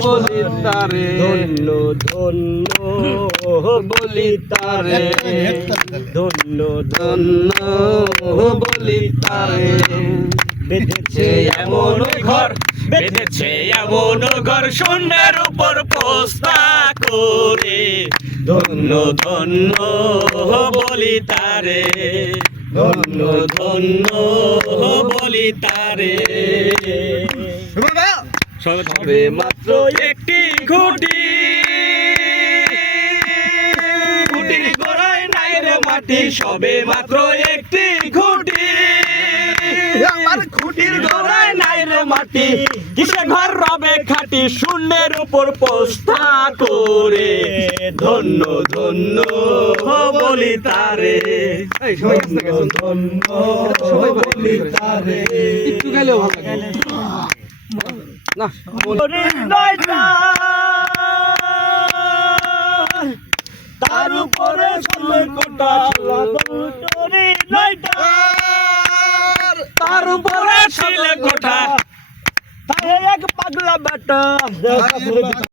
বলি তারে ধন্য ধন্য বলি তারে ধন্য ধন্য বলি তারে বেঁধেছে এমন ঘর বেঁধেছে এমন ঘর শূন্যের উপর পোস্তা করে ধন্য ধন্য বলি তারে ধন্য ধন্য বলি তারে সবে মাত্র একটি খুঁটি খুঁটির গোড়ায় নাই রে মাটি সবে মাত্র একটি খুঁটি আমার খুঁটির গোড়ায় নাই রে মাটি কিসে ঘর রবে খাটি শূন্যের উপর পোস্তা করে ধন্য ধন্য বলি তারে ধন্য বলি তারে একটু গেলেও ভালো লাগে না তার উপরে কোটা তার উপরে ছিল কোঠা এক পাগলা বেটা